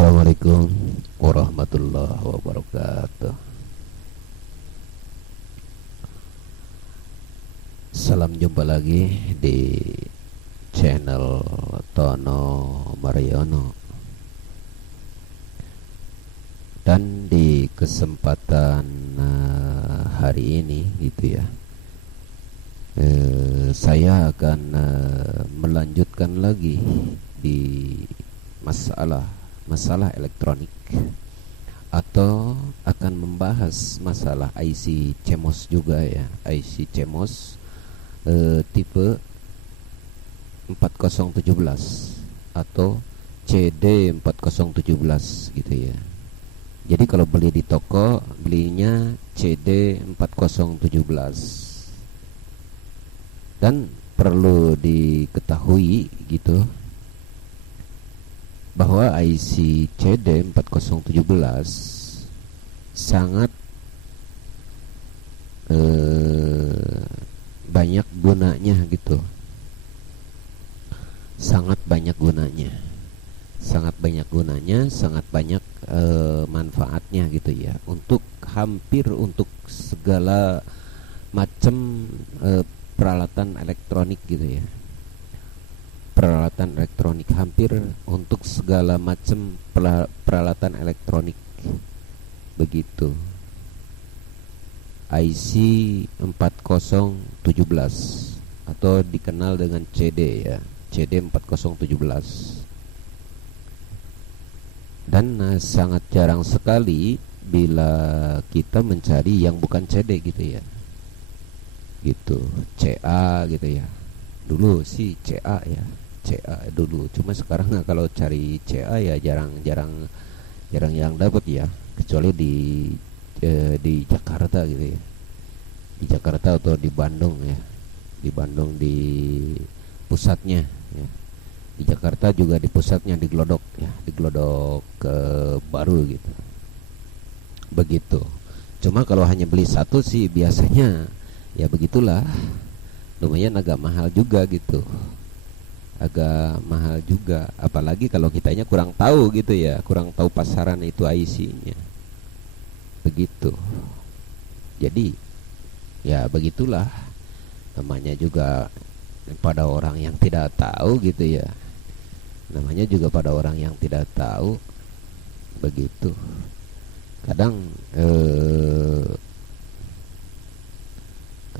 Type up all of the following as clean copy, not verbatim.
Assalamualaikum warahmatullahi wabarakatuh. Salam jumpa lagi di channel Tono Mariono. Dan di kesempatan hari ini gitu ya, saya akan melanjutkan lagi di masalah elektronik, atau akan membahas masalah IC CMOS juga ya, IC CMOS tipe 4017 atau CD4017 gitu ya. Jadi kalau beli di toko, belinya CD4017. Dan perlu diketahui gitu bahwa IC CD4017 sangat banyak gunanya gitu. Sangat banyak gunanya, sangat banyak manfaatnya gitu ya, untuk segala macam peralatan elektronik gitu ya. Peralatan elektronik, hampir untuk segala macam peralatan elektronik begitu. IC 4017 atau dikenal dengan CD ya, CD 4017. Dan sangat jarang sekali bila kita mencari yang bukan CD gitu ya, gitu, CA gitu ya. Dulu sih CA ya, CA dulu. Cuma sekarang kalau cari CA ya jarang yang dapat ya, kecuali di Jakarta gitu ya, di Jakarta atau di Bandung ya, di Bandung di pusatnya ya. Di Jakarta juga di pusatnya, di Glodok ya, di Glodok baru gitu, begitu. Cuma kalau hanya beli satu sih biasanya ya begitulah, lumayan agak mahal juga gitu, agak mahal juga. Apalagi kalau kitanya kurang tahu gitu ya, kurang tahu pasaran itu IC-nya, begitu. Jadi ya begitulah, namanya juga pada orang yang tidak tahu gitu ya, namanya juga pada orang yang tidak tahu, begitu.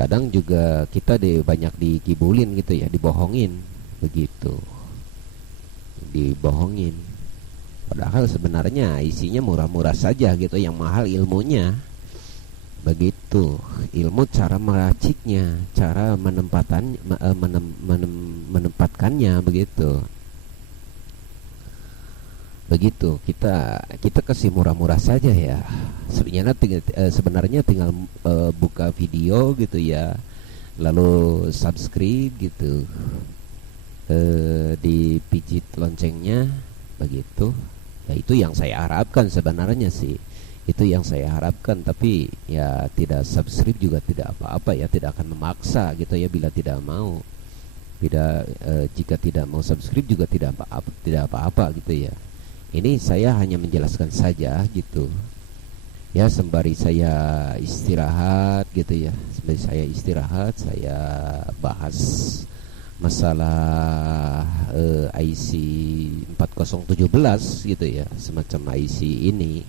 Kadang juga kita banyak dikibulin gitu ya, dibohongin begitu, dibohongin. Padahal sebenarnya isinya murah-murah saja gitu, yang mahal ilmunya, begitu. Ilmu cara meraciknya, cara menempatkannya begitu. Begitu, kita kasih murah-murah saja ya. Sebenarnya tinggal buka video gitu ya, lalu subscribe gitu, dipijit loncengnya begitu. Ya itu yang saya harapkan sebenarnya sih, itu yang saya harapkan. Tapi ya tidak subscribe juga tidak apa-apa ya, tidak akan memaksa gitu ya bila tidak mau. Jika tidak mau subscribe juga tidak apa-apa gitu ya. Ini saya hanya menjelaskan saja gitu ya, sembari saya istirahat gitu ya, sembari saya istirahat, saya bahas masalah IC 4017 gitu ya, semacam IC ini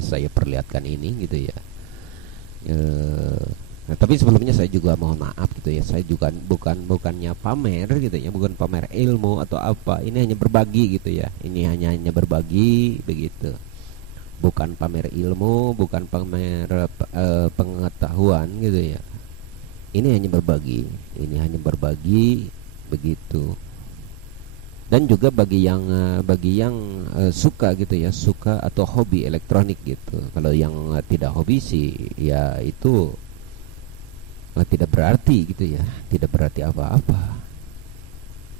saya perlihatkan ini gitu ya. Nah, tapi sebelumnya saya juga mohon maaf gitu ya, saya juga bukannya pamer gitu ya, bukan pamer ilmu atau apa. Ini hanya berbagi gitu ya, ini hanya berbagi begitu, bukan pamer ilmu, bukan pamer pengetahuan gitu ya. Ini hanya berbagi begitu. Dan juga bagi yang suka gitu ya, suka atau hobi elektronik gitu. Kalau yang tidak hobi sih ya itu tidak berarti gitu ya, tidak berarti apa-apa.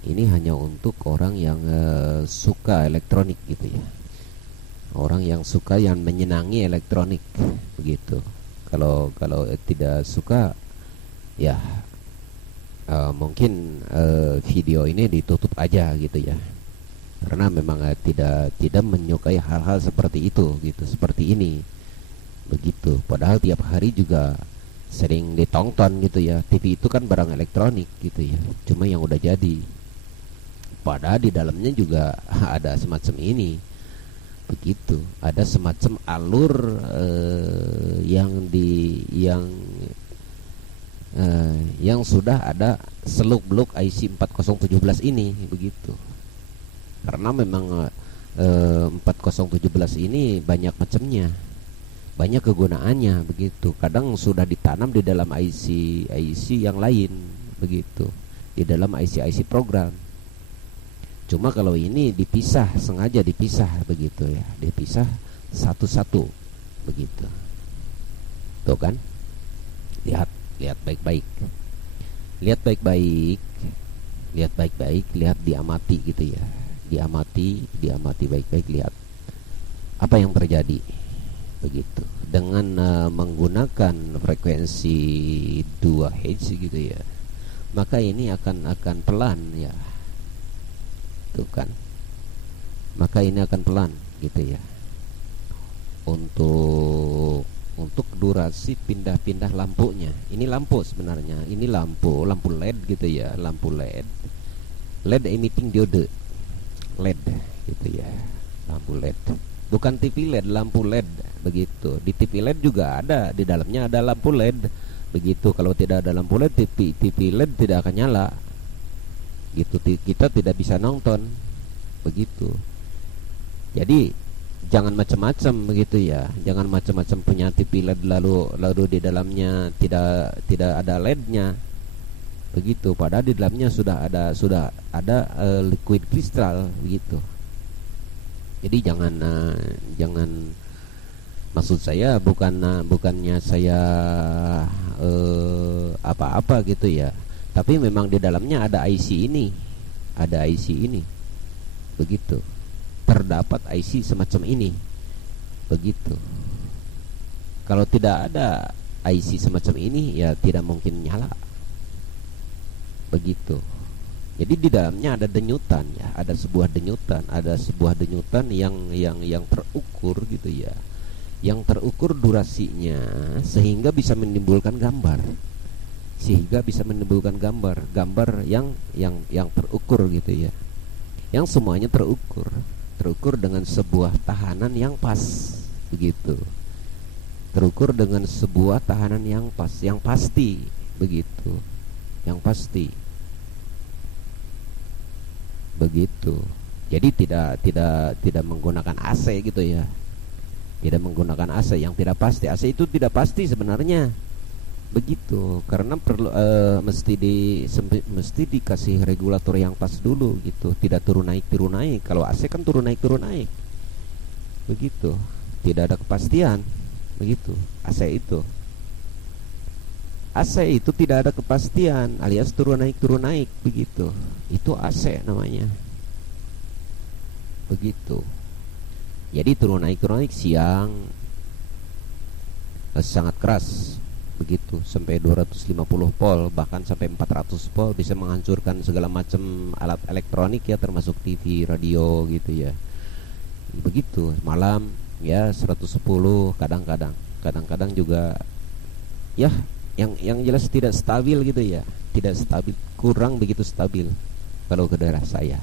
Ini hanya untuk orang yang suka elektronik gitu ya, orang yang suka, yang menyenangi elektronik begitu. Kalau tidak suka ya mungkin video ini ditutup aja gitu ya. karena memang tidak menyukai hal-hal seperti itu gitu, seperti ini begitu. Padahal tiap hari juga sering ditonton gitu ya. TV itu kan barang elektronik gitu ya, cuma yang udah jadi. Padahal di dalamnya juga ada semacam ini begitu, ada semacam alur yang sudah ada seluk-beluk IC 4017 ini begitu. Karena memang 4017 ini banyak macamnya, banyak kegunaannya begitu. Kadang sudah ditanam di dalam IC yang lain begitu, di dalam IC program. Cuma kalau ini dipisah, sengaja dipisah begitu ya, dipisah satu-satu begitu. Tuh kan, lihat baik-baik, lihat baik-baik, lihat diamati gitu ya, diamati baik-baik, lihat apa yang terjadi begitu. Dengan menggunakan frekuensi 2 Hz gitu ya, maka ini akan pelan ya. Tuh kan, maka ini akan pelan gitu ya. Untuk durasi pindah-pindah lampunya, ini lampu sebenarnya, ini lampu LED gitu ya, lampu LED emitting diode LED gitu ya, lampu LED, bukan TV LED, lampu LED begitu. Di TV LED juga ada, di dalamnya ada lampu LED begitu. Kalau tidak ada lampu LED, TV LED tidak akan nyala gitu, kita tidak bisa nonton begitu. Jadi jangan macam-macam begitu ya, jangan macam-macam punya TV LED lalu di dalamnya tidak ada LED-nya begitu. Padahal di dalamnya sudah ada liquid kristal begitu. Jadi jangan, maksud saya bukannya saya apa-apa gitu ya, tapi memang di dalamnya ada IC ini begitu, terdapat IC semacam ini begitu. Kalau tidak ada IC semacam ini ya tidak mungkin nyala begitu. Jadi di dalamnya ada denyutan ya, ada sebuah denyutan yang terukur gitu ya, yang terukur durasinya sehingga bisa menimbulkan gambar, gambar yang terukur gitu ya, yang semuanya terukur dengan sebuah tahanan yang pas begitu, terukur dengan sebuah tahanan yang pas, yang pasti begitu, yang pasti begitu. Jadi tidak menggunakan AC gitu ya, tidak menggunakan AC yang tidak pasti. AC itu tidak pasti sebenarnya begitu, karena perlu mesti dikasih regulator yang pas dulu gitu, tidak turun naik. Kalau AC kan turun naik begitu, tidak ada kepastian begitu. AC itu tidak ada kepastian, alias turun naik begitu. Itu AC namanya begitu. Jadi turun naik siang sangat keras begitu, sampai 250 volt bahkan sampai 400 volt, bisa menghancurkan segala macam alat elektronik ya, termasuk TV, radio gitu ya. Begitu malam ya 110, kadang-kadang juga ya yang jelas tidak stabil gitu ya, tidak stabil, kurang begitu stabil kalau ke daerah saya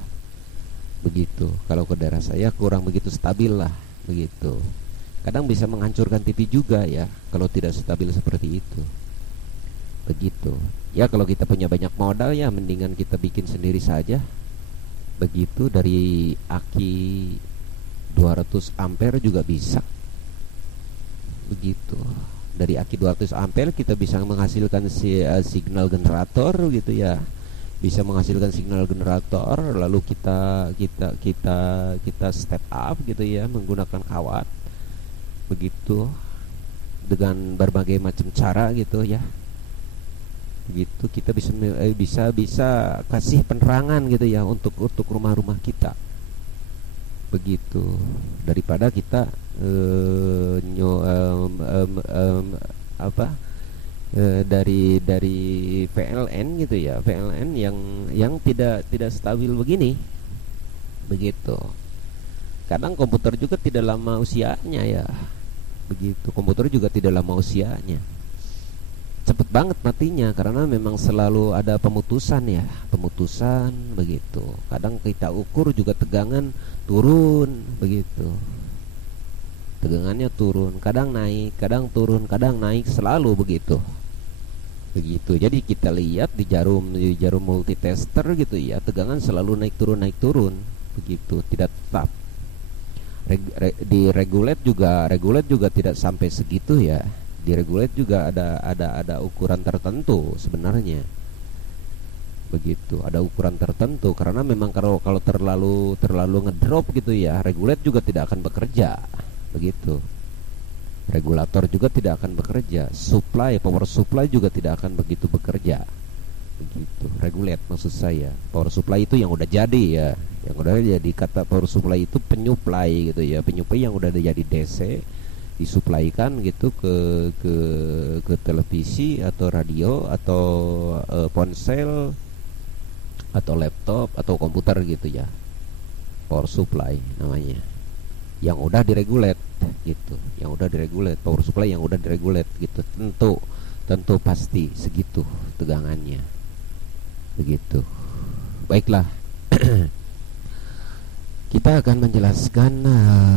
begitu. Kalau ke daerah saya kurang begitu stabil lah begitu. Kadang bisa menghancurkan TV juga ya kalau tidak stabil seperti itu begitu. Ya kalau kita punya banyak modal ya mendingan kita bikin sendiri saja begitu. Dari aki 200 ampere juga bisa begitu. Dari aki 200 ampere kita bisa menghasilkan signal generator gitu ya, bisa menghasilkan signal generator. Lalu kita step up gitu ya, menggunakan kawat begitu, dengan berbagai macam cara gitu ya begitu. Kita bisa kasih penerangan gitu ya untuk rumah-rumah kita begitu, daripada kita dari PLN gitu ya, PLN yang tidak stabil begini begitu. Kadang komputer juga tidak lama usianya ya, begitu. Komputer juga tidak lama usianya, cepet banget matinya karena memang selalu ada pemutusan ya, pemutusan begitu. Kadang kita ukur juga tegangan turun begitu, tegangannya turun, kadang naik, kadang turun, kadang naik, selalu begitu. Begitu. Jadi kita lihat di jarum multitester gitu ya, tegangan selalu naik turun begitu, tidak tetap. Di regulate juga tidak sampai segitu ya. Di regulate juga ada ukuran tertentu sebenarnya. Begitu, ada ukuran tertentu karena memang kalau terlalu ngedrop gitu ya, regulate juga tidak akan bekerja. Begitu. Regulator juga tidak akan bekerja, power supply juga tidak akan begitu bekerja. Begitu. Regulate maksud saya. Power supply itu yang udah jadi ya. Yang udah jadi, kata power supply itu penyuplai gitu ya. Penyuplai yang udah jadi DC disuplaikan gitu ke televisi atau radio atau ponsel atau laptop atau komputer gitu ya. Power supply namanya. Yang udah diregulate gitu, yang udah diregulate, power supply yang udah diregulate gitu, tentu pasti segitu tegangannya, begitu. Baiklah, kita akan menjelaskan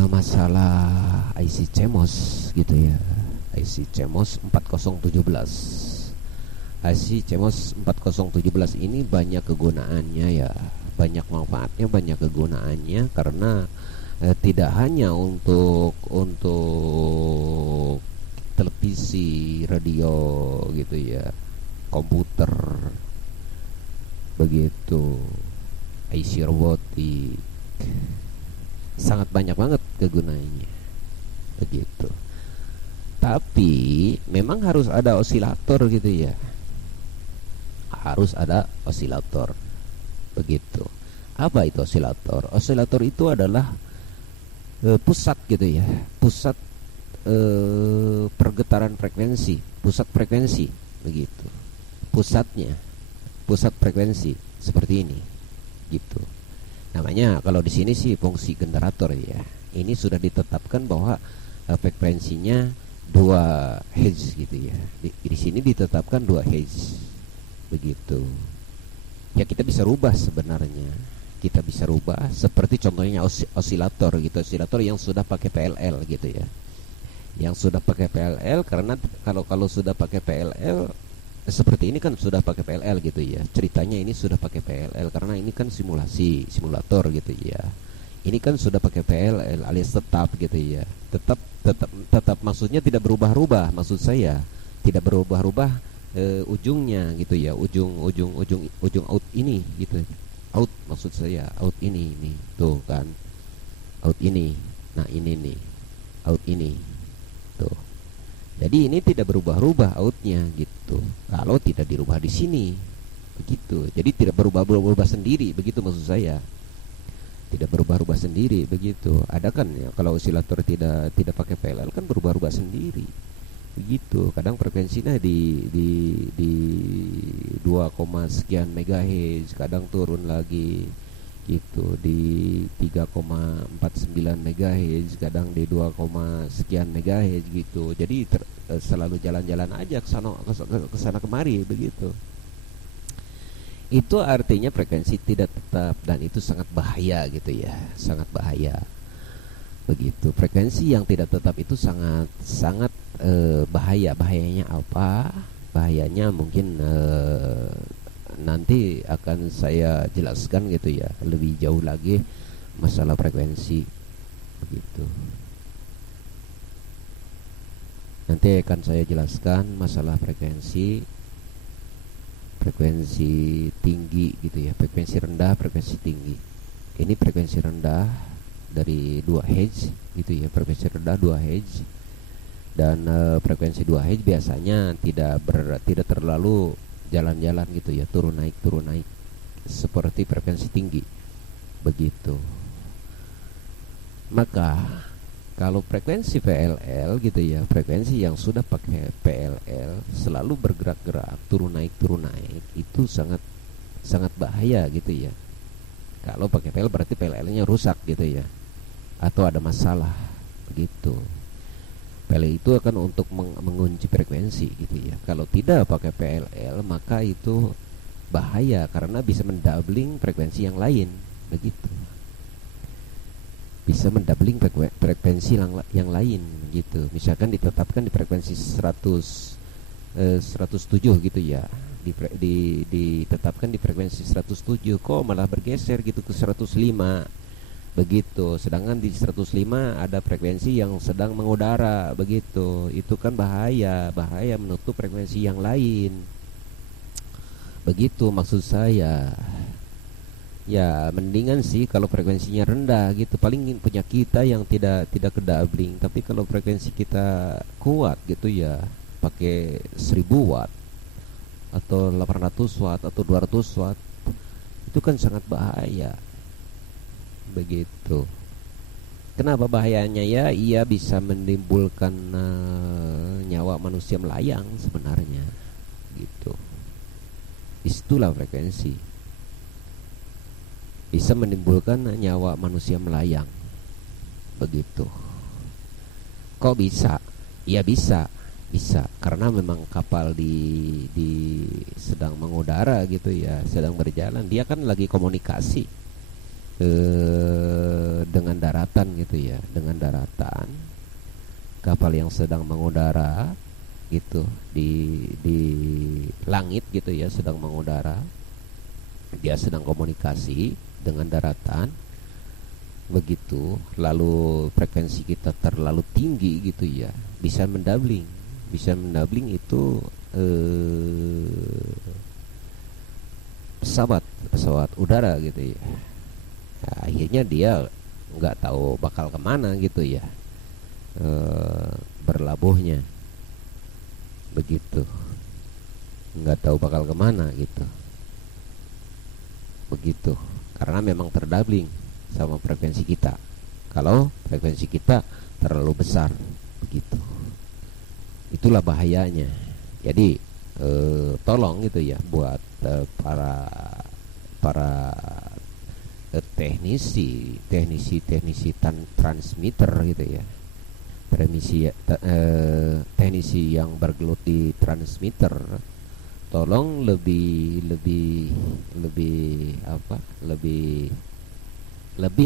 masalah IC CMOS gitu ya, IC CMOS 4017. IC CMOS 4017 ini banyak kegunaannya ya, banyak manfaatnya, banyak kegunaannya karena tidak hanya untuk televisi, radio gitu ya, komputer begitu, IC robotik, sangat banyak banget kegunaannya begitu. Tapi memang harus ada osilator gitu ya, harus ada osilator begitu. Apa itu osilator? Osilator itu adalah pusat gitu ya, pusat pergetaran frekuensi, pusat frekuensi begitu, pusat frekuensi seperti ini gitu. Namanya kalau di sini sih fungsi generator ya. Ini sudah ditetapkan bahwa frekuensinya 2 Hz gitu ya. Di sini ditetapkan 2 Hz begitu. Ya kita bisa rubah sebenarnya. Kita bisa rubah seperti contohnya osilator gitu, osilator yang sudah pakai PLL gitu ya, yang sudah pakai PLL. Karena kalau sudah pakai PLL seperti ini kan sudah pakai PLL gitu ya, ceritanya ini sudah pakai PLL karena ini kan simulator gitu ya. Ini kan sudah pakai PLL alias tetap gitu ya, tetap maksudnya tidak berubah-ubah, maksud saya tidak berubah-ubah ujungnya gitu ya, ujung out ini gitu. Out maksud saya, out ini tuh kan, out ini, nah ini nih, out ini tuh. Jadi ini tidak berubah-ubah outnya gitu. Kalau tidak dirubah di sini, begitu. Jadi tidak berubah sendiri, begitu maksud saya. Tidak berubah-ubah sendiri, begitu. Ada kan ya, kalau osilator tidak pakai PLL kan berubah-ubah sendiri. Begitu. Kadang frekuensinya di 2, sekian megahertz, kadang turun lagi gitu di 3,49 megahertz, kadang di 2, sekian megahertz gitu. Jadi selalu jalan-jalan aja ke sana kemari begitu. Itu artinya frekuensi tidak tetap dan itu sangat bahaya gitu ya, sangat bahaya. Begitu. Frekuensi yang tidak tetap itu sangat bahaya. Bahayanya apa? Bahayanya mungkin nanti akan saya jelaskan gitu ya, lebih jauh lagi masalah frekuensi begitu. Nanti akan saya jelaskan masalah frekuensi tinggi gitu ya, frekuensi rendah, frekuensi tinggi. Ini frekuensi rendah dari 2 Hz gitu ya, frekuensi rendah 2 Hz. Dan frekuensi 2 Hz biasanya tidak terlalu jalan-jalan gitu ya, turun naik seperti frekuensi tinggi begitu. Maka kalau frekuensi PLL gitu ya, frekuensi yang sudah pakai PLL selalu bergerak-gerak, turun naik itu sangat bahaya gitu ya. Kalau pakai PL berarti PLL-nya rusak gitu ya, atau ada masalah begitu. PL itu akan untuk mengunci frekuensi gitu ya. Kalau tidak pakai PLL maka itu bahaya karena bisa mendabling frekuensi yang lain begitu. Bisa mendabling frekuensi yang lain gitu. Misalkan ditetapkan di frekuensi 107 gitu ya. Ditetapkan di frekuensi 107 kok malah bergeser gitu ke 105 begitu, sedangkan di 105 ada frekuensi yang sedang mengudara begitu. Itu kan bahaya menutup frekuensi yang lain begitu maksud saya. Ya mendingan sih kalau frekuensinya rendah gitu, paling punya kita yang tidak kedabling. Tapi kalau frekuensi kita kuat gitu ya, pakai 1000 watt atau 800 watt atau 200 watt, itu kan sangat bahaya begitu. Kenapa bahayanya ya? Ia bisa menimbulkan nyawa manusia melayang sebenarnya gitu. Itulah frekuensi, bisa menimbulkan nyawa manusia melayang begitu. Kok bisa? Ya bisa karena memang kapal di sedang mengudara gitu ya, sedang berjalan, dia kan lagi komunikasi dengan daratan gitu ya, dengan daratan. Kapal yang sedang mengudara gitu di langit gitu ya, sedang mengudara, dia sedang komunikasi dengan daratan begitu. Lalu frekuensi kita terlalu tinggi gitu ya, bisa mendabling itu pesawat udara gitu ya. Nah, akhirnya dia nggak tahu bakal kemana gitu ya, berlabuhnya begitu, nggak tahu bakal kemana gitu begitu, karena memang terdabling sama frekuensi kita. Kalau frekuensi kita terlalu besar begitu, itulah bahayanya. Jadi tolong gitu ya buat para teknisi transmitter gitu ya, teknisi yang bergelut di transmitter, tolong lebih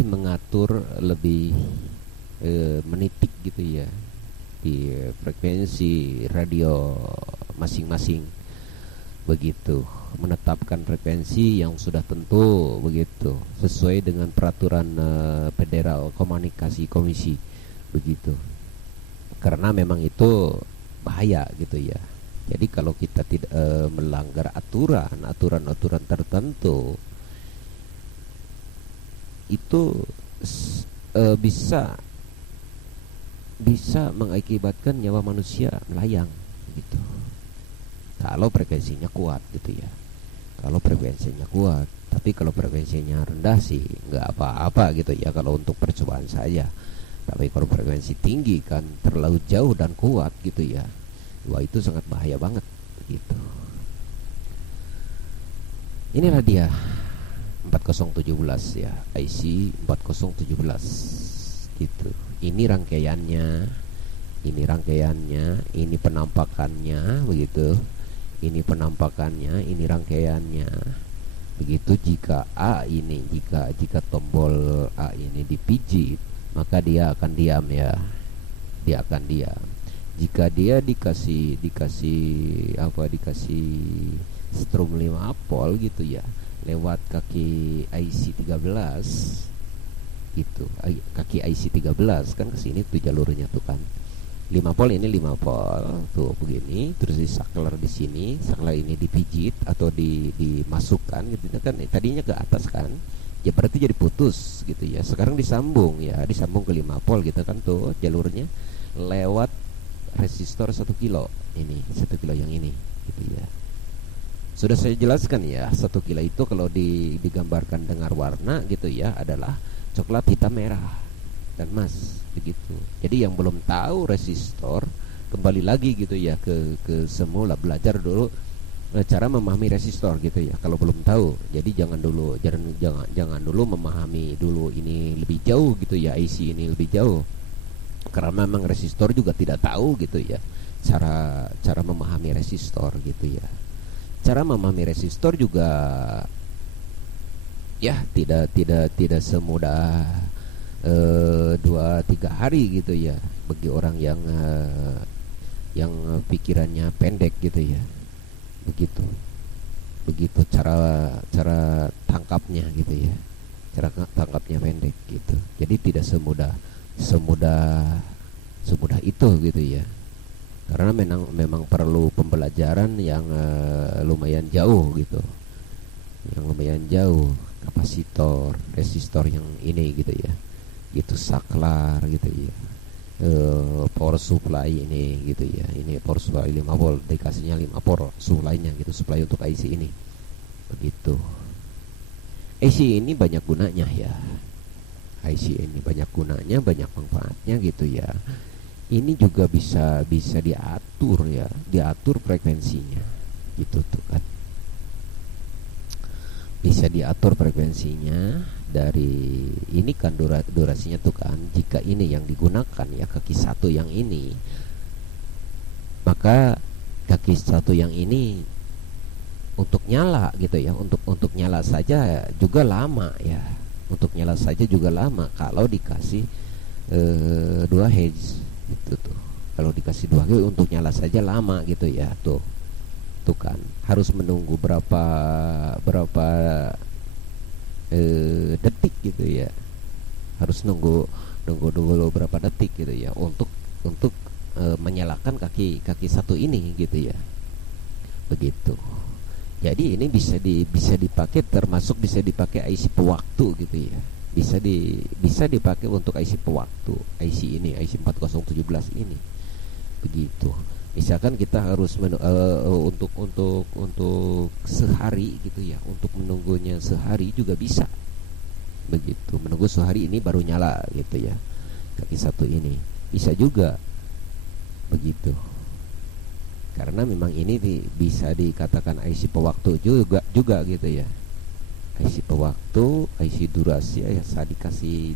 mengatur, lebih menitik gitu ya di frekuensi radio masing-masing begitu, menetapkan frekuensi yang sudah tentu begitu, sesuai dengan peraturan Federal Komunikasi Komisi begitu. Karena memang itu bahaya gitu ya. Jadi kalau kita tidak melanggar aturan tertentu, itu bisa mengakibatkan nyawa manusia melayang gitu. Kalau frekuensinya kuat gitu ya. Kalau frekuensinya kuat, tapi kalau frekuensinya rendah sih nggak apa-apa gitu ya, kalau untuk percobaan saja. Tapi kalau frekuensi tinggi kan terlalu jauh dan kuat gitu ya, wah itu sangat bahaya banget gitu. Inilah dia 4017 ya, IC 4017 gitu. Ini rangkaiannya, ini penampakannya begitu. Ini penampakannya, ini rangkaiannya. Begitu jika A ini, jika tombol A ini dipijit, maka dia akan diam ya. Dia akan diam. Jika dia dikasih strum 5 volt gitu ya, lewat kaki IC 13 gitu. Kaki IC 13 kan kesini tuh jalurnya tuh kan. 5 volt ini 5 volt tuh begini, terus di saklar di sini, saklar ini dipijit atau dimasukkan gitu kan, tadinya ke atas kan, ya berarti jadi putus gitu ya. Sekarang disambung ke 5 volt gitu kan tuh jalurnya, lewat resistor 1 kilo ini, 1 kilo yang ini gitu ya. Sudah saya jelaskan ya, 1 kilo itu kalau digambarkan dengan warna gitu ya adalah coklat, hitam, merah, dan emas begitu. Jadi yang belum tahu resistor, kembali lagi gitu ya ke semula, belajar dulu cara memahami resistor gitu ya. Kalau belum tahu, jadi jangan dulu memahami dulu ini lebih jauh gitu ya, IC ini lebih jauh. Karena memang resistor juga tidak tahu gitu ya. Cara memahami resistor gitu ya. Cara memahami resistor juga ya tidak semudah 2-3 hari gitu ya bagi orang yang pikirannya pendek gitu ya. Begitu cara tangkapnya gitu ya, cara tangkapnya pendek gitu. Jadi tidak semudah itu gitu ya, karena memang perlu pembelajaran yang lumayan jauh gitu, kapasitor resistor yang ini gitu ya, gitu saklar gitu ya, power supply ini gitu ya, ini power supply 5 volt dikasihnya 5 power supply-nya gitu, supply untuk IC ini begitu. IC ini banyak gunanya ya, IC ini banyak gunanya, banyak manfaatnya gitu ya. Ini juga bisa diatur ya, diatur frekuensinya gitu tuh kan, bisa diatur frekuensinya dari ini kan durasinya tuh kan. Jika ini yang digunakan ya kaki satu yang ini, maka kaki satu yang ini untuk nyala gitu ya, untuk nyala saja juga lama ya, untuk nyala saja juga lama kalau dikasih 2 Hz gitu tuh. Kalau dikasih 2 Hz untuk nyala saja lama gitu ya, tuh kan harus menunggu berapa detik gitu ya, harus nunggu dulu berapa detik gitu ya untuk menyalakan kaki satu ini gitu ya, begitu. Jadi ini bisa dipakai, termasuk bisa dipakai IC pewaktu gitu ya, bisa dipakai untuk IC pewaktu, IC ini IC 4017 ini begitu. Misalkan kita harus untuk sehari gitu ya, untuk menunggunya sehari juga bisa begitu, menunggu sehari ini baru nyala gitu ya kaki satu ini, bisa juga begitu. Karena memang ini bisa dikatakan IC pewaktu juga gitu ya, IC pewaktu, IC durasi ya. Saat dikasih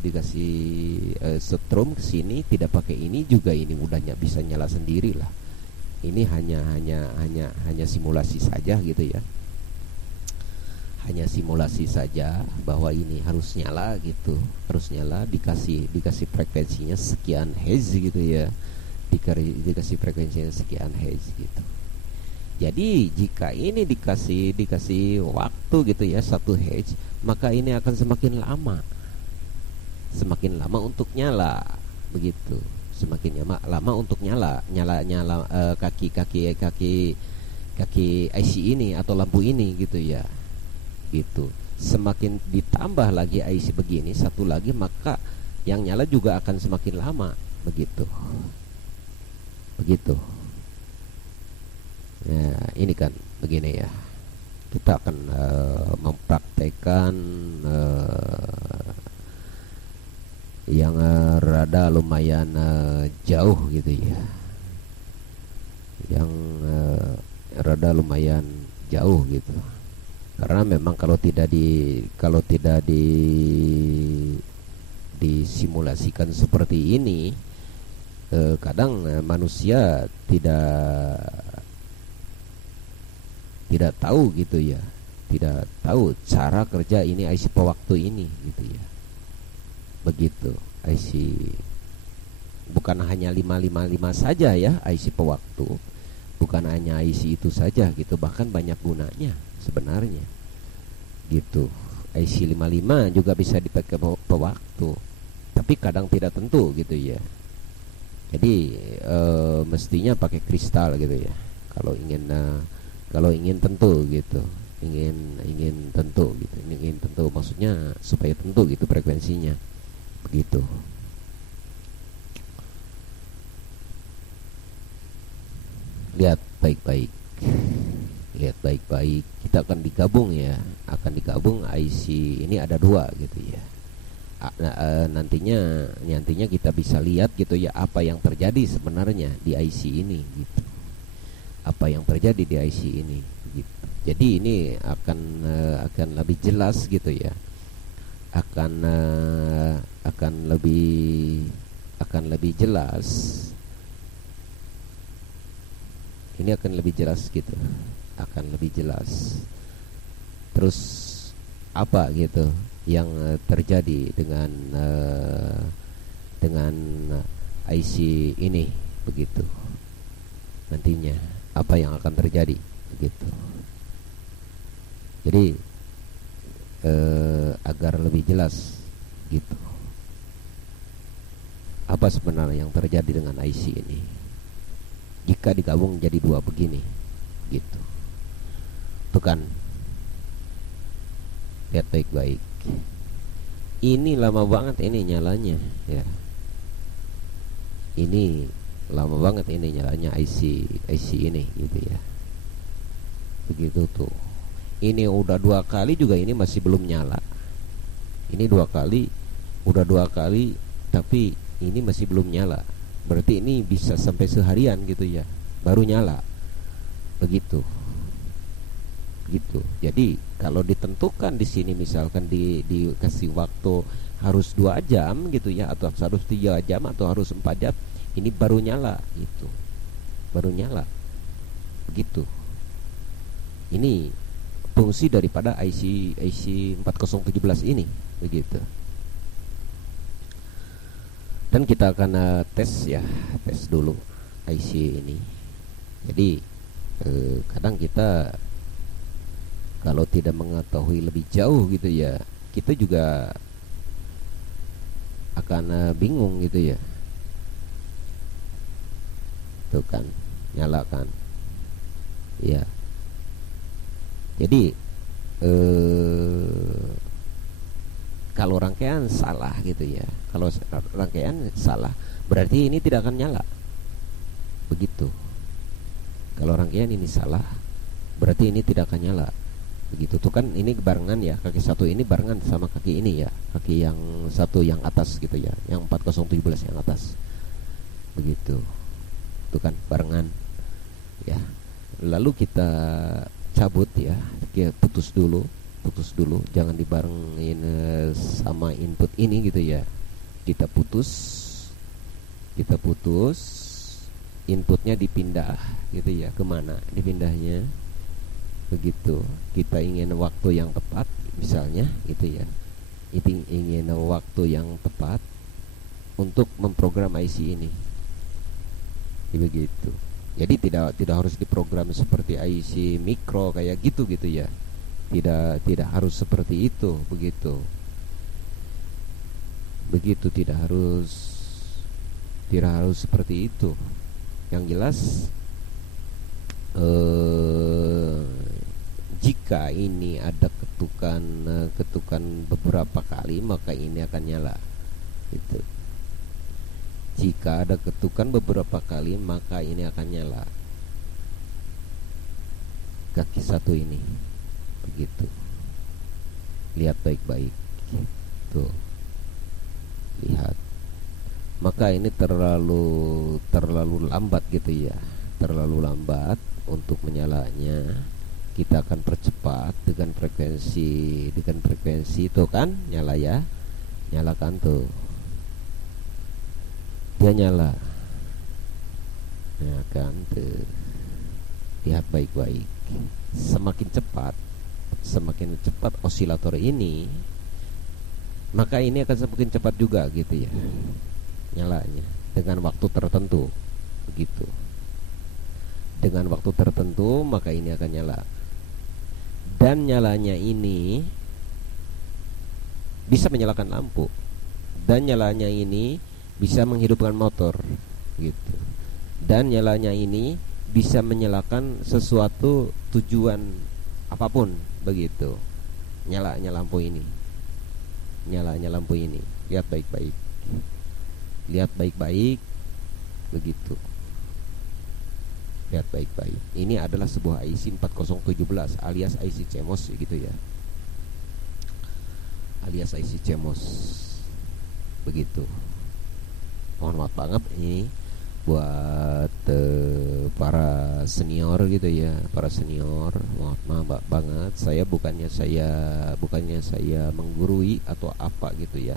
setrum ke sini tidak pakai ini juga, ini mudahnya bisa nyala sendiri lah. Ini hanya simulasi saja gitu ya, hanya simulasi saja bahwa ini harus nyala gitu, harus nyala, dikasih frekuensinya sekian Hz gitu ya, dikasih frekuensinya sekian Hz gitu. Jadi jika ini dikasih waktu gitu ya 1 Hz, maka ini akan semakin lama untuk nyala begitu, semakin lama untuk nyala kaki IC ini atau lampu ini gitu ya, gitu. Semakin ditambah lagi IC begini satu lagi, maka yang nyala juga akan semakin lama begitu. Ya, ini kan begini ya. Kita akan mempraktekkan yang rada lumayan jauh gitu ya, yang rada lumayan jauh gitu. Karena memang kalau tidak disimulasikan seperti ini, kadang manusia tidak tahu gitu ya, tidak tahu cara kerja ini IC pewaktu ini gitu ya, begitu. IC bukan hanya 555 saja ya, IC pewaktu bukan hanya IC itu saja gitu, bahkan banyak gunanya sebenarnya gitu. IC 55 juga bisa dipakai pewaktu, tapi kadang tidak tentu gitu ya. Jadi mestinya pakai kristal gitu ya kalau ingin tentu gitu, ingin tentu gitu, ingin tentu maksudnya supaya tentu gitu frekuensinya begitu. Lihat baik-baik, kita akan digabung IC ini ada 2 gitu ya. Nantinya kita bisa lihat gitu ya apa yang terjadi sebenarnya di IC ini gitu, apa yang terjadi di IC ini gitu. Jadi ini akan lebih jelas gitu ya, akan lebih jelas. Ini akan lebih jelas gitu, akan lebih jelas. Terus apa gitu yang terjadi dengan IC ini begitu, nantinya apa yang akan terjadi begitu. Jadi agar lebih jelas gitu, apa sebenarnya yang terjadi dengan IC ini jika digabung jadi dua begini gitu. Tuh kan, lihat baik-baik. Ini lama banget ini nyalanya ya. Ini lama banget ini nyalanya IC ini gitu ya. Begitu tuh. Ini udah 2 kali juga ini masih belum nyala. Ini 2 kali, udah 2 kali tapi ini masih belum nyala. Berarti ini bisa sampai seharian gitu ya baru nyala. Begitu. Gitu. Jadi kalau ditentukan di sini misalkan dikasih waktu harus 2 jam gitu ya, atau harus 3 jam atau harus 4 jam, ini baru nyala gitu. Baru nyala. Begitu. Ini fungsi daripada IC 4017 ini begitu. Dan kita akan tes ya, tes dulu IC ini. Jadi kadang kita kalau tidak mengetahui lebih jauh gitu ya, kita juga akan bingung gitu ya. Tuh kan, nyalakan. Ya. Jadi kalau rangkaian salah gitu ya, kalau rangkaian salah berarti ini tidak akan nyala. Begitu. Kalau rangkaian ini salah berarti ini tidak akan nyala. Begitu tuh kan, ini barengan ya, kaki satu ini barengan sama kaki ini ya, kaki yang satu yang atas gitu ya, yang 4017 yang atas. Begitu. Tuh kan barengan ya. Lalu kita cabut ya, kita putus dulu, jangan dibarengin sama input ini gitu ya. Kita putus, inputnya dipindah gitu ya. Kemana dipindahnya? Begitu. Kita ingin waktu yang tepat misalnya gitu ya, ingin waktu yang tepat untuk memprogram IC ini. Begitu. Jadi tidak harus diprogram seperti IC mikro kayak gitu ya. Tidak harus seperti itu begitu. Begitu, tidak harus seperti itu. Yang jelas jika ini ada ketukan beberapa kali, maka ini akan nyala gitu. Jika ada ketukan beberapa kali, maka ini akan nyala kaki satu ini begitu. Lihat baik-baik tuh, lihat. Maka ini terlalu lambat gitu ya, terlalu lambat untuk menyalanya. Kita akan percepat dengan frekuensi itu kan, nyala ya, nyalakan tuh, dia nyala. Nah kan tuh, lihat baik-baik. Semakin cepat osilator ini, maka ini akan semakin cepat juga gitu ya nyalanya, dengan waktu tertentu begitu. Dengan waktu tertentu maka ini akan nyala. Dan nyalanya ini bisa menyalakan lampu, dan nyalanya ini bisa menghidupkan motor gitu. Dan nyalanya ini bisa menyalakan sesuatu tujuan apapun begitu. Nyalanya lampu ini, nyalanya lampu ini. Lihat baik-baik, lihat baik-baik begitu. Lihat baik-baik. Ini adalah sebuah IC 4017 alias IC CMOS gitu ya, alias IC CMOS begitu. Mohon maaf banget, ini buat para senior gitu ya, para senior, maaf banget, saya bukannya saya menggurui atau apa gitu ya.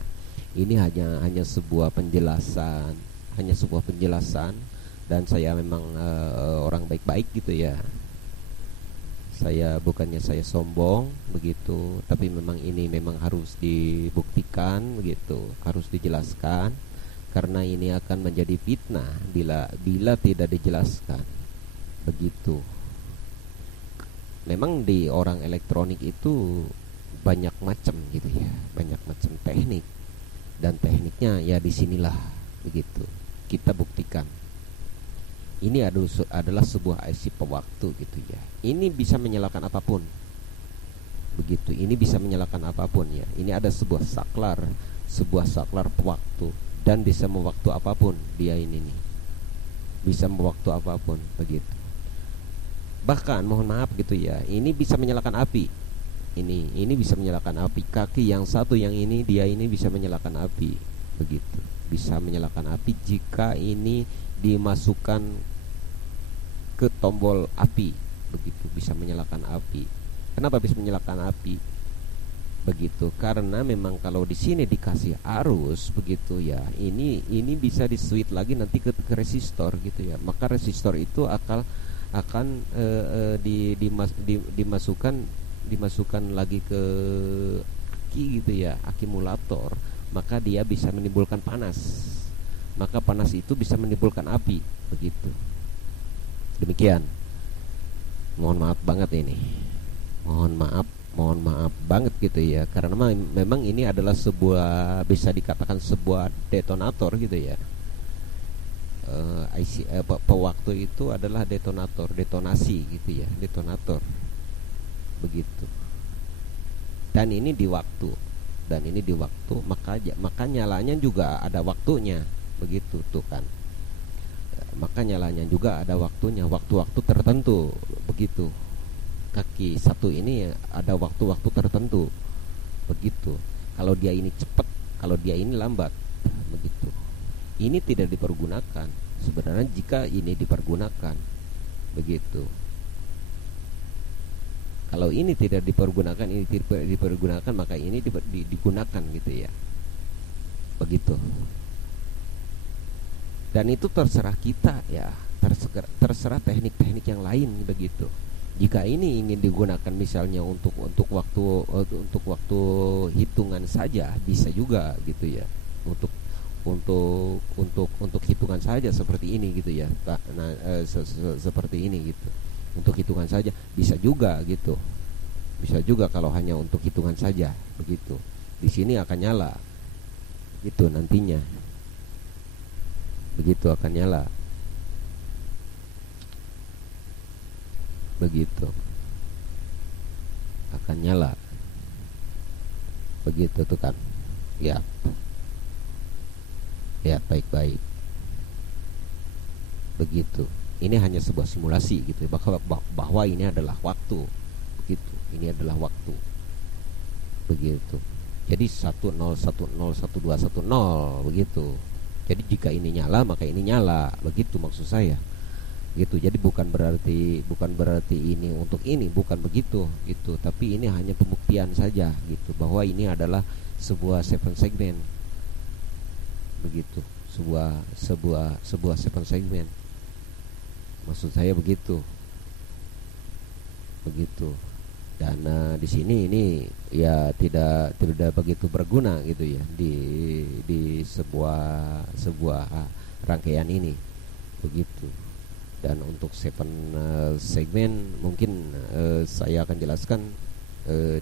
Ini hanya sebuah penjelasan, dan saya memang orang baik-baik gitu ya. Saya sombong begitu, tapi memang ini memang harus dibuktikan begitu, harus dijelaskan, karena ini akan menjadi fitnah bila tidak dijelaskan begitu. Memang di orang elektronik itu banyak macam gitu ya, banyak macam teknik, dan tekniknya ya disinilah begitu kita buktikan. Ini adalah sebuah IC pewaktu gitu ya. Ini bisa menyalakan apapun begitu, ini bisa menyalakan apapun ya. Ini ada sebuah saklar pewaktu, dan bisa mewaktu apapun. Dia ini nih bisa mewaktu apapun begitu. Bahkan mohon maaf gitu ya, ini bisa menyalakan api. Ini bisa menyalakan api. Kaki yang satu yang ini, dia ini bisa menyalakan api begitu. Bisa menyalakan api jika ini dimasukkan ke tombol api begitu, bisa menyalakan api. Kenapa bisa menyalakan api begitu? Karena memang kalau di sini dikasih arus begitu ya, ini bisa di-switch lagi nanti ke resistor gitu ya. Maka resistor itu akan dimasukkan lagi ke aki gitu ya, akumulator. Maka dia bisa menimbulkan panas. Maka panas itu bisa menimbulkan api begitu. Demikian. Mohon maaf banget ini. Mohon maaf banget gitu ya, karena memang ini adalah sebuah, bisa dikatakan sebuah detonator gitu ya. Pewaktu itu adalah detonasi gitu ya, detonator begitu. Dan ini di waktu, maka nyalanya juga ada waktunya begitu tuh kan. Maka nyalanya juga ada waktunya, waktu-waktu tertentu begitu. Kaki satu ini ada waktu-waktu tertentu begitu. Kalau dia ini cepat, kalau dia ini lambat begitu. Ini tidak dipergunakan sebenarnya. Jika ini dipergunakan begitu, kalau ini tidak dipergunakan, ini dipergunakan, maka ini digunakan gitu ya begitu. Dan itu terserah kita ya, terserah teknik-teknik yang lain begitu. Jika ini ingin digunakan misalnya untuk waktu hitungan saja, bisa juga gitu ya. Untuk hitungan saja seperti ini gitu ya. Seperti ini gitu. Untuk hitungan saja bisa juga gitu. Bisa juga kalau hanya untuk hitungan saja begitu. Di sini akan nyala gitu nantinya. Begitu akan nyala begitu, akan nyala begitu tuh kan ya. Baik-baik begitu. Ini hanya sebuah simulasi gitu bahwa ini adalah waktu begitu. Ini adalah waktu begitu. Jadi 10101210 begitu. Jadi jika ini nyala, maka ini nyala begitu maksud saya gitu. Jadi bukan berarti ini untuk ini, bukan begitu gitu. Tapi ini hanya pembuktian saja gitu, bahwa ini adalah sebuah 7 segmen begitu. Sebuah 7 segmen, maksud saya begitu. Dan di sini ini ya tidak begitu berguna gitu ya di sebuah rangkaian ini begitu. Dan untuk 7 segmen mungkin saya akan jelaskan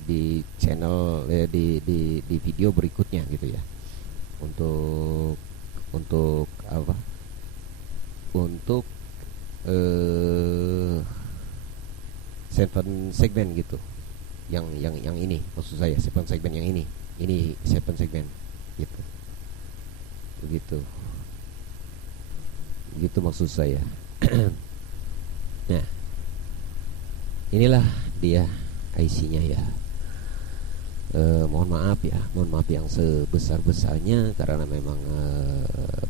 di channel di video berikutnya gitu ya. Untuk apa? Untuk 7 segmen gitu. Yang ini maksud saya 7 segmen yang ini 7 segmen gitu. Begitu maksud saya. Nah, inilah dia IC-nya ya. Mohon maaf yang sebesar-besarnya karena memang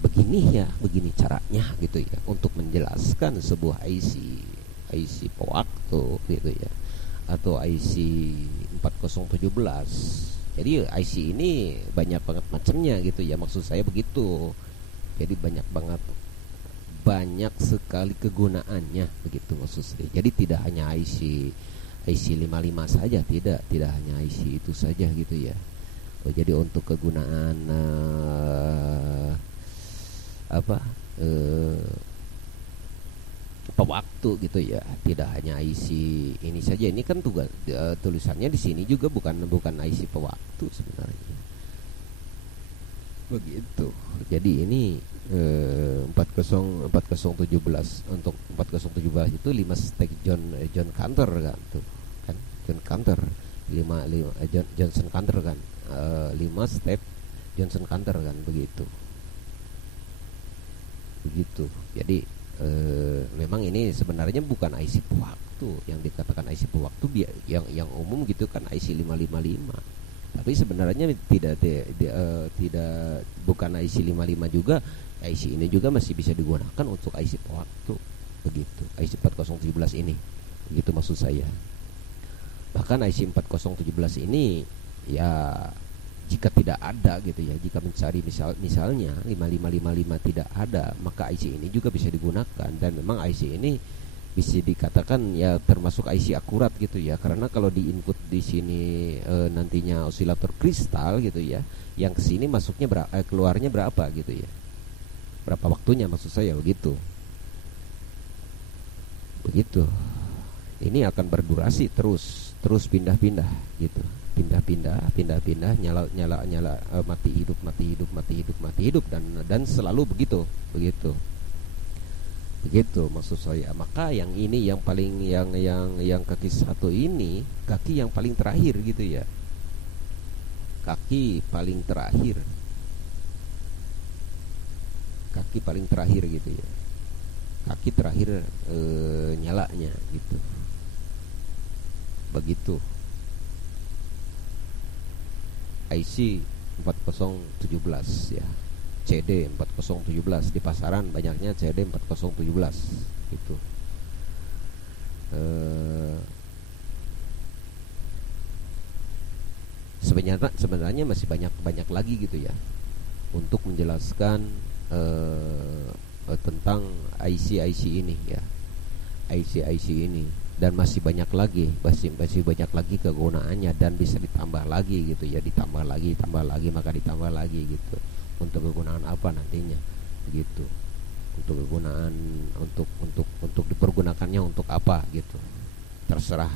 begitu ini ya begini caranya gitu ya untuk menjelaskan sebuah IC pewaktu gitu ya, atau IC 4017. Jadi IC ini banyak banget macamnya gitu ya, maksud saya begitu. Jadi banyak sekali kegunaannya begitu maksud saya. Jadi tidak hanya IC 55 saja, tidak hanya IC itu saja gitu ya. Jadi untuk kegunaan pewaktu gitu ya, tidak hanya IC ini saja. Ini kan tulisannya di sini juga bukan IC pewaktu sebenarnya begitu. Jadi ini 4017, untuk 4017 itu 5 step John Cantor kan tuh kan, John Cantor 5 Johnson Cantor kan, 5 step Johnson Cantor kan begitu. Jadi memang ini sebenarnya bukan IC pewaktu. Yang dikatakan IC pewaktu yang umum gitu kan IC 555. Tapi sebenarnya tidak bukan IC 55 juga. IC ini juga masih bisa digunakan untuk IC pewaktu begitu. IC 4017 ini begitu maksud saya. Bahkan IC 4017 ini ya, jika tidak ada gitu ya, jika mencari misalnya 5555 tidak ada, maka IC ini juga bisa digunakan. Dan memang IC ini bisa dikatakan ya termasuk IC akurat gitu ya, karena kalau di input di sini nantinya osilator kristal gitu ya, yang kesini masuknya keluarnya berapa gitu ya, berapa waktunya maksud saya begitu. Ini akan berdurasi terus pindah-pindah gitu, pindah-pindah nyala mati hidup dan selalu begitu maksud saya. Maka yang ini yang paling yang kaki satu ini kaki yang paling terakhir gitu ya, kaki paling terakhir gitu ya, kaki terakhir nyalanya gitu begitu. IC 4017 ya, CD 4017 di pasaran banyaknya CD 4017 gitu. Sebenarnya masih banyak lagi gitu ya untuk menjelaskan tentang IC ini ya, IC ini, dan masih banyak lagi kegunaannya, dan bisa ditambah lagi gitu ya, ditambah lagi gitu. Untuk kegunaan apa nantinya begitu, untuk kegunaan untuk dipergunakannya untuk apa gitu, terserah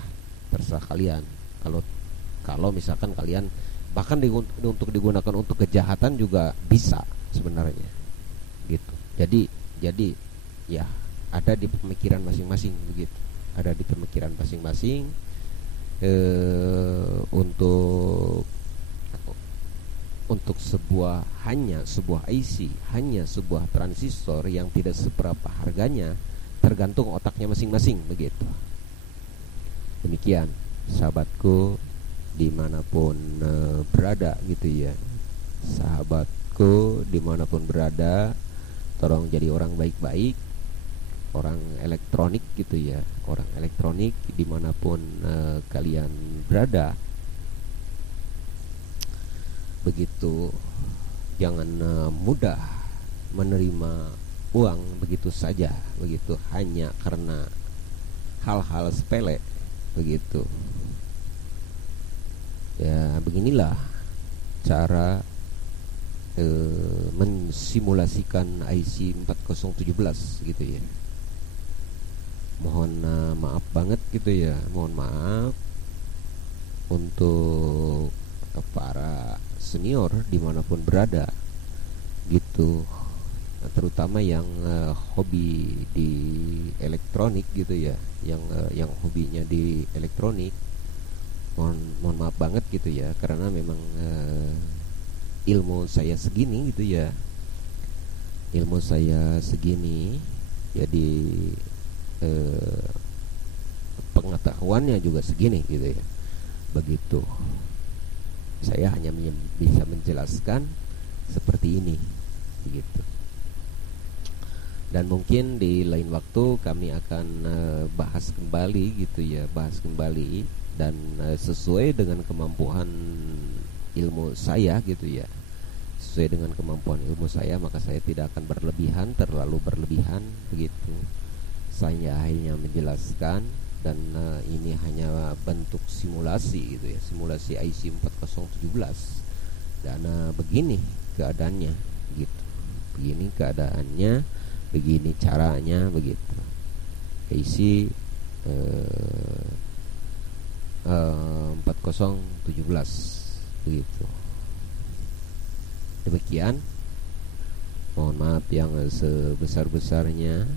kalian. Kalau misalkan kalian bahkan untuk digunakan untuk kejahatan juga bisa sebenarnya gitu. Jadi ya ada di pemikiran masing-masing begitu, ada di pemikiran masing-masing untuk hanya sebuah IC, hanya sebuah transistor yang tidak seberapa harganya, tergantung otaknya masing-masing begitu. Demikian sahabatku dimanapun berada gitu ya, sahabatku dimanapun berada, tolong jadi orang baik-baik, orang elektronik gitu ya, orang elektronik dimanapun kalian berada begitu. Jangan mudah menerima uang begitu saja begitu, hanya karena hal-hal sepele begitu ya. Beginilah cara mensimulasikan IC 4017 gitu ya. Mohon maaf banget gitu ya, mohon maaf untuk para senior dimanapun berada gitu, terutama yang hobi di elektronik gitu ya, yang hobinya di elektronik. Mohon maaf banget gitu ya, karena memang ilmu saya segini gitu ya, jadi pengetahuannya juga segini gitu ya begitu. Saya hanya bisa menjelaskan seperti ini begitu. Dan mungkin di lain waktu kami akan bahas kembali gitu ya, bahas kembali dan sesuai dengan kemampuan ilmu saya gitu ya. Sesuai dengan kemampuan ilmu saya, maka saya tidak akan berlebihan, terlalu berlebihan begitu. Saya hanya menjelaskan dan ini hanya bentuk simulasi gitu ya, simulasi IC 4017. Dan begini keadaannya gitu. Begini keadaannya, begini caranya begitu. IC 4017 begitu. Demikian, mohon maaf yang sebesar-besarnya.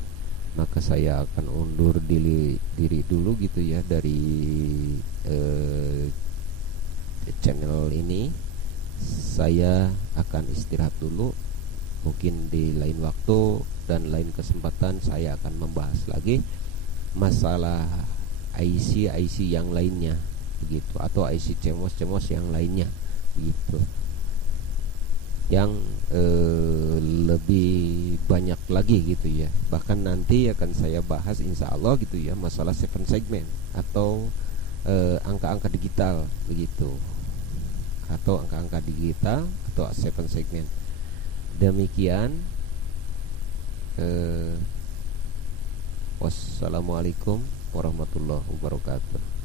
Maka saya akan undur diri dulu gitu ya dari channel ini. Saya akan istirahat dulu. Mungkin di lain waktu dan lain kesempatan saya akan membahas lagi masalah IC yang lainnya begitu, atau IC cemos yang lainnya begitu, yang lebih banyak lagi gitu ya. Bahkan nanti akan saya bahas insya Allah gitu ya masalah 7 segment atau angka-angka digital begitu, atau angka-angka digital atau 7 segment. Demikian, wassalamualaikum warahmatullahi wabarakatuh.